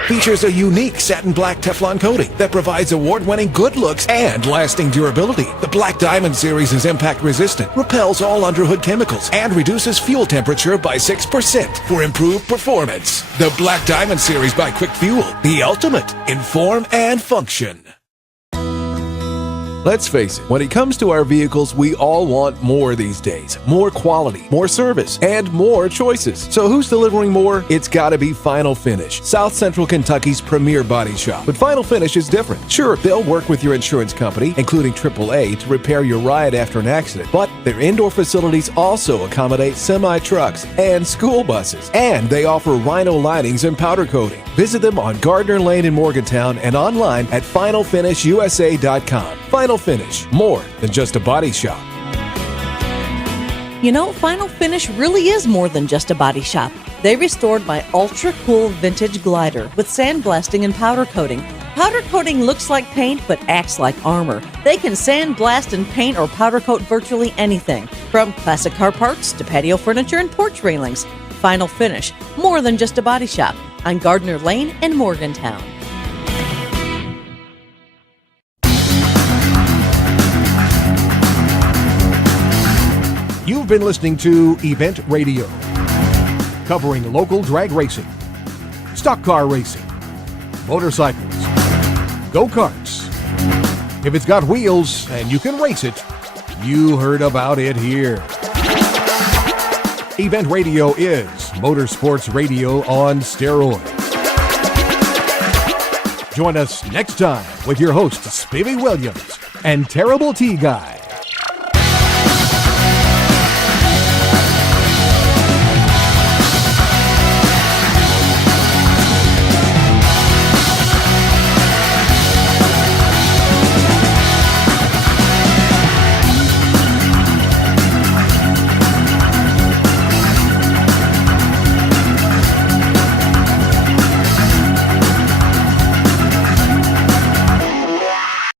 features a unique satin black Teflon coating that provides award-winning good looks and lasting durability. The Black Diamond series is impact-resistant, repels all underhood chemicals, and reduces fuel temperature by 6% for improved performance. The Black Diamond series by Quick Fuel, the ultimate in form and function. Let's face it, when it comes to our vehicles, we all want more these days. More quality, more service, and more choices. So who's delivering more? It's gotta be Final Finish, South Central Kentucky's premier body shop. But Final Finish is different. Sure, they'll work with your insurance company, including AAA, to repair your ride after an accident. But their indoor facilities also accommodate semi-trucks and school buses. And they offer Rhino linings and powder coating. Visit them on Gardner Lane in Morgantown and online at finalfinishusa.com. Final Finish, more than just a body shop. You know, Final Finish really is more than just a body shop. They restored my ultra-cool vintage glider with sandblasting and powder coating. Powder coating looks like paint but acts like armor. They can sandblast and paint or powder coat virtually anything, from classic car parts to patio furniture and porch railings. Final Finish, more than just a body shop, on Gardner Lane in Morgantown. You've been listening to Event Radio, covering local drag racing, stock car racing, motorcycles, go-karts. If it's got wheels and you can race it, you heard about it here. Event Radio is motorsports radio on steroids. Join us next time with your hosts, Spivey Williams and Terrible T Guy.